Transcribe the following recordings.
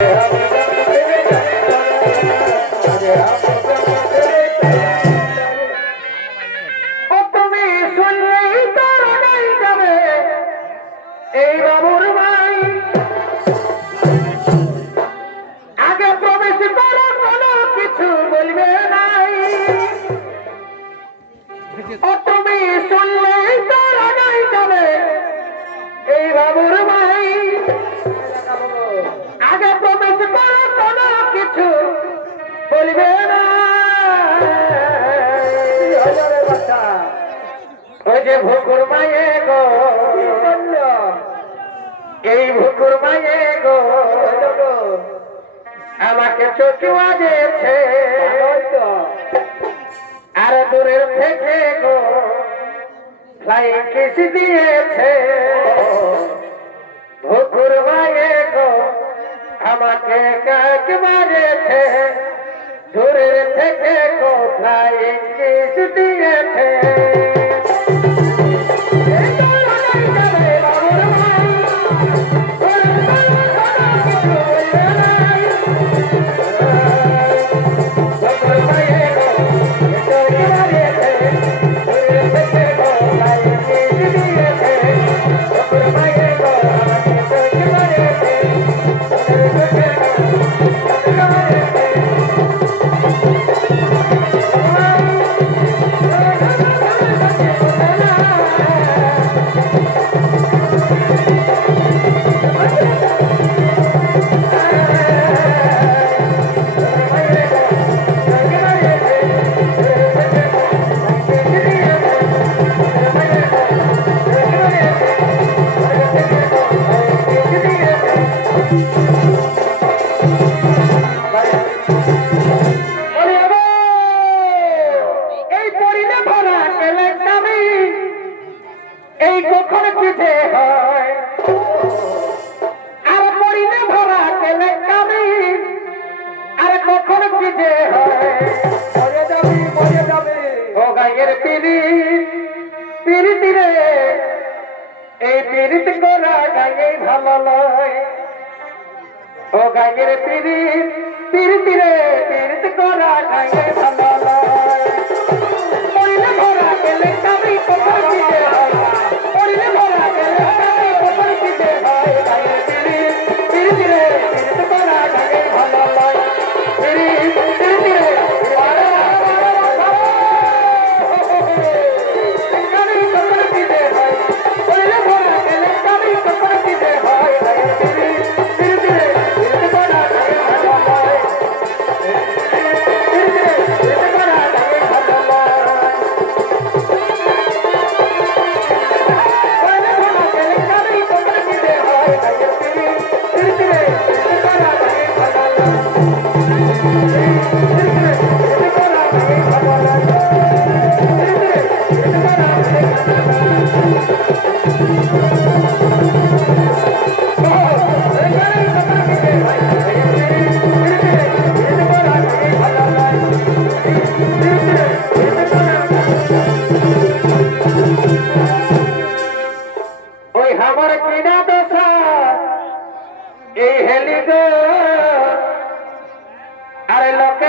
ও যে ভুকুর মায়ে গো। এই ভুকুর মায়ে গো। আমাকে চোখে বাজেছে। আর দূরের থেকে গো, ফ্লাই কিস দিয়েছে। ভুকুর মায়ে গো, আমাকে কাক বাজেছে। দূরের থেকে গো, ফ্লাই কিস দিয়েছে। আমি এই কখন পিঠে হয়। আর পরিণে ভরা আমি আর কখন পিঠে হয়। মরে যাবি মরে যাবে। ও গাইয়ের পিড়ি পিড়িতি রে এই পিড়িত করা গাইয়ে ভালো লয় ও গাইয়ের পিড়ি পিড়িতি রে পিড়িত করা গাইয়ে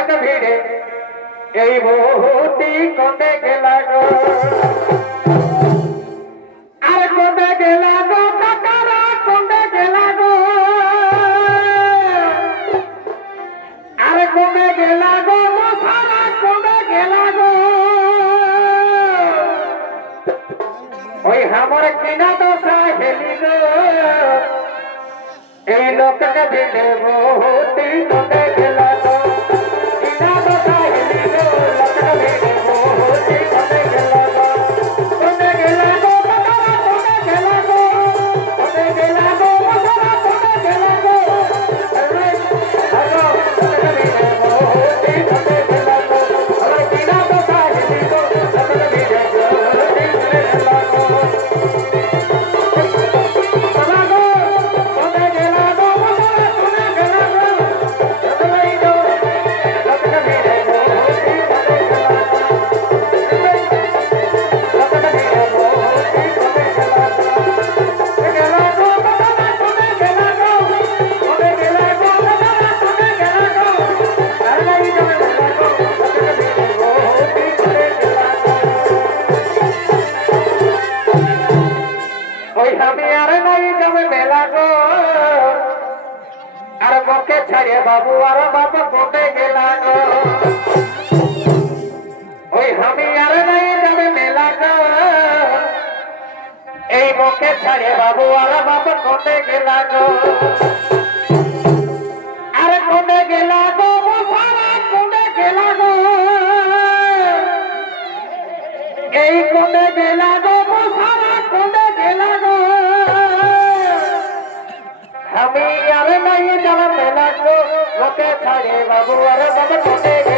আরে লোকে তো ভিড়ে, এই বহুতি কমে গেলা আরে কমে গেলা গো আরে গেলা কিনা গো। এই লোককে দিলে বহুতি কমে গেল আর বকে ছাড়ে বাবু আর গেলা ওই আমি আর নাই যাবে মেলা এই বকে ছাড়ে বাবু আর বাবা কোটে গেলা এই কোটে গেলা গো আমি আর নাই যাবে মেলা